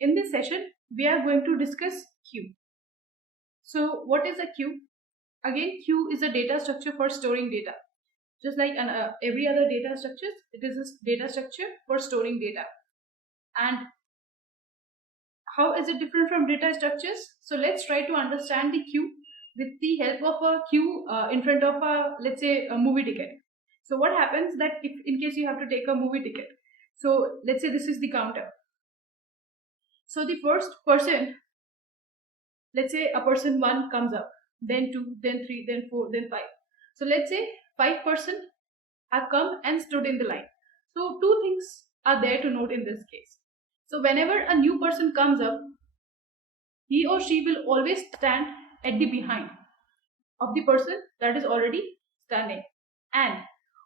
In this session, we are going to discuss queue. So what is a queue? Again, queue is a data structure for storing data. Just like every other data structures, it is a data structure for storing data. And how is it different from data structures? So let's try to understand the queue with the help of a queue in front of a, let's say, a movie ticket. So what happens that if in case you have to take a movie ticket, so let's say this is the counter. So the first person, let's say a person 1 comes up, then 2, then 3, then 4, then 5. So let's say 5% have come and stood in the line. So two things are there to note in this case. So whenever a new person comes up, he or she will always stand at the behind of the person that is already standing. And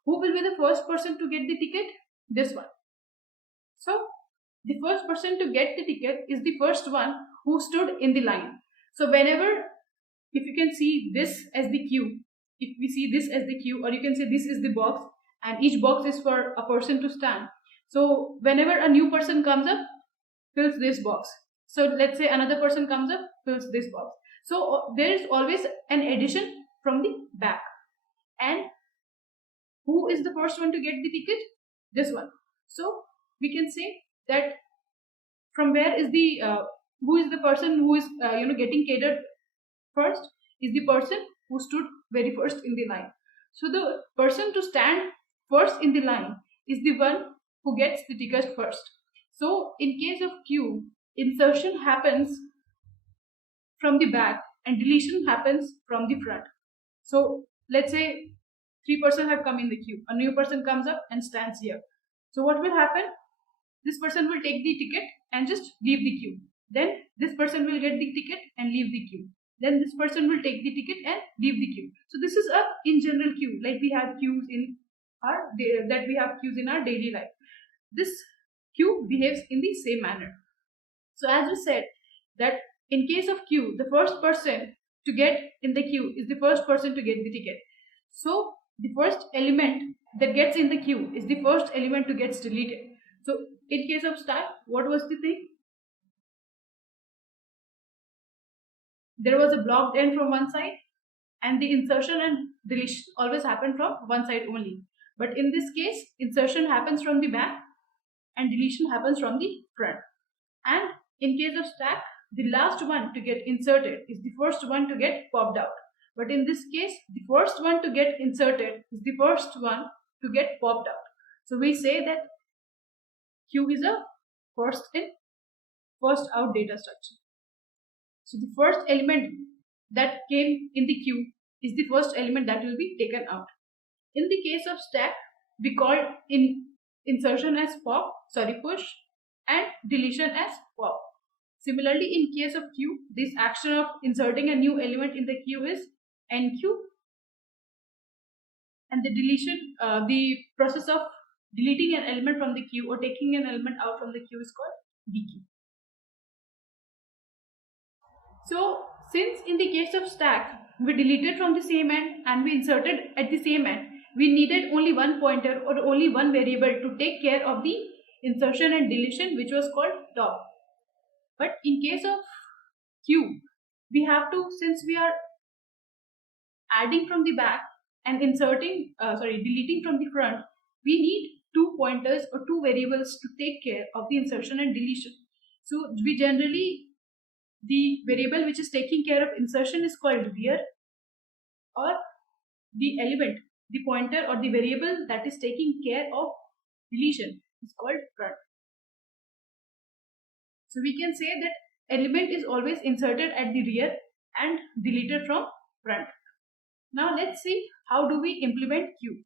who will be the first person to get the ticket? This one. So the first person to get the ticket is the first one who stood in the line. So whenever, if you can see this as the queue, if we see this as the queue, or you can say this is the box and each box is for a person to stand. So whenever a new person comes up, fills this box. So let's say another person comes up, fills this box. So there is always an addition from the back. And who is the first one to get the ticket? This one. So we can say that from where is the who is the person who is getting catered first is the person who stood very first in the line. So the person to stand first in the line is the one who gets the ticket first. So in case of queue, insertion happens from the back and deletion happens from the front. So let's say 3% have come in the queue. A new person comes up and stands here. So what will happen? This person will take the ticket and just leave the queue. Then this person will get the ticket and leave the queue. Then this person will take the ticket and leave the queue. So this is a in general queue, like we have queues in our daily life. This queue behaves in the same manner. So as we said that in case of queue, the first person to get in the queue is the first person to get the ticket. So the first element that gets in the queue is the first element to get deleted. So in case of stack, what was the thing? There was a blocked end from one side and the insertion and deletion always happen from one side only. But in this case, insertion happens from the back and deletion happens from the front. And in case of stack, the last one to get inserted is the first one to get popped out. But in this case, the first one to get inserted is the first one to get popped out. So we say that queue is a first in, first out data structure. So the first element that came in the queue is the first element that will be taken out. In the case of stack, we call insertion as push and deletion as pop. Similarly, in case of queue, this action of inserting a new element in the queue is enqueue, and the deletion, the process of deleting an element from the queue or taking an element out from the queue is called dequeue. So since in the case of stack, we deleted from the same end and we inserted at the same end, we needed only one pointer or only one variable to take care of the insertion and deletion, which was called top. But in case of queue, we have to, since we are adding from the back and deleting from the front, we need two pointers or two variables to take care of the insertion and deletion. So we generally, the variable which is taking care of insertion is called rear, or the element, the pointer or the variable that is taking care of deletion is called front. So we can say that element is always inserted at the rear and deleted from front. Now let's see how do we implement queue.